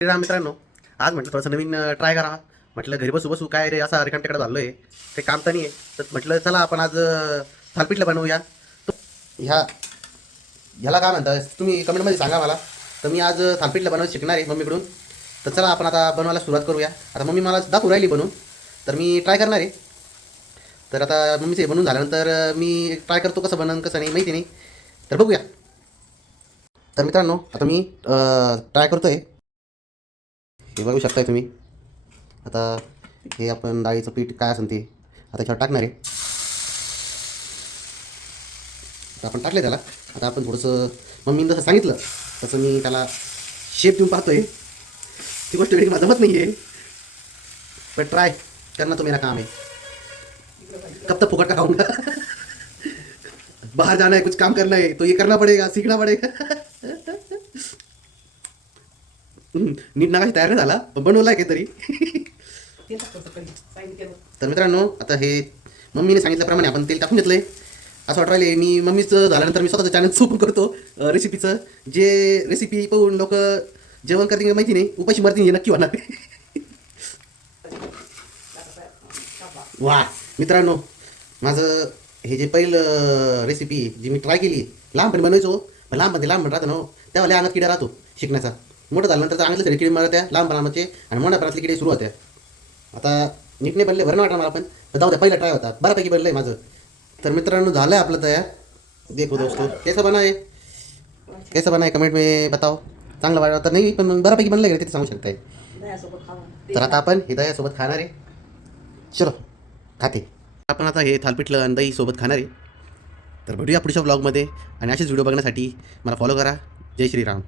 राम मित्रांनो, आज म्हटलं थोडंसं नवीन ट्राय करा. म्हटलं घरी बसू बसू काय रे असा रिकामटेकडे झालो आहे, काही काम तर नाही आहे. तर म्हटलं चला आपण आज थालपीठला बनवूया. तर ह्याला काय म्हणता तुम्ही कमेंटमध्ये सांगा मला. तर मी आज थालपीठला बनवायला शिकणार आहे मम्मीकडून. तर चला आपण आता बनवायला सुरुवात करूया. आता मम्मी मला दाखवू राहिली बनवून, तर मी ट्राय करणार आहे. तर आता मम्मीचे बनवून झाल्यानंतर मी ट्राय करतो कसं बनन कसं नाही माहिती नाही. तर बघूया. तर मित्रांनो आता मी ट्राय करतो आहे. हे बघू शकताय तुम्ही. आता हे आपण डाळीचं पीठ काय असेल ते आता त्याच्यावर टाकणार आहे. आता आपण टाकले त्याला. आता आपण थोडंसं मम्मीने जसं सांगितलं तसं मी त्याला शेप देऊन पाहतोय. ती गोष्ट वेगळी मला जमत नाही आहे, पण ट्राय करना तो मेरा काम है. कब तक फुकट का खाऊंगा. बाहर जाना है, कुछ काम करना है, तो ये करना पड़ेगा, सीखना पड़ेगा. नीट नागाशी तयार नाही झाला पण बनवला आहे तरी. तर मित्रांनो आता हे मम्मीने सांगितल्याप्रमाणे आपण तेल टाकून घेतलंय. असं वाटू राहिले मी मम्मीचं झाल्यानंतर मी स्वतःचं चॅनल सुरू करतो रेसिपीचं. जे रेसिपी पाहून लोक जेवण करतील माहिती नाही, उपाशी मरतील हे नक्की होणार. वा मित्रांनो, माझं हे जे पहिलं रेसिपी जी मी ट्राय केली लहानपणी बनवायचो. पण लहानपणी राहतो ना हो, तेव्हा लय अंगात किडा राहतो शिकण्याचा. मोठं झाल्यानंतर तर अंगातले सगळे किडे मारत त्या लहानपणाचे आणि मोठ्यापणातले किडे सुरू होत्या. आता नीटने बनले भरणं वाटणार मला पण, तर जाऊ द्या पहिला ट्राय होता बऱ्यापैकी बनलं आहे माझं. तर मित्रांनो झालं आहे आपलं तयार. देखो दोस्तों कैसा बना है, कैसा बना है कमेंट में बताओ. चांगलं वाटतं तर नाही पण मग बऱ्यापैकी बनलं आहे तिथे सांगू शकताय. तर आता आपण हे दह्यासोबत खाणार आहे. चलो खाते. आपण आता हे थालपीठलं आणि दही सोबत खाणार आहे. तर भेटूया पुढच्या ब्लॉगमध्ये आणि असेच व्हिडिओ बघण्यासाठी मला फॉलो करा. जय श्रीराम.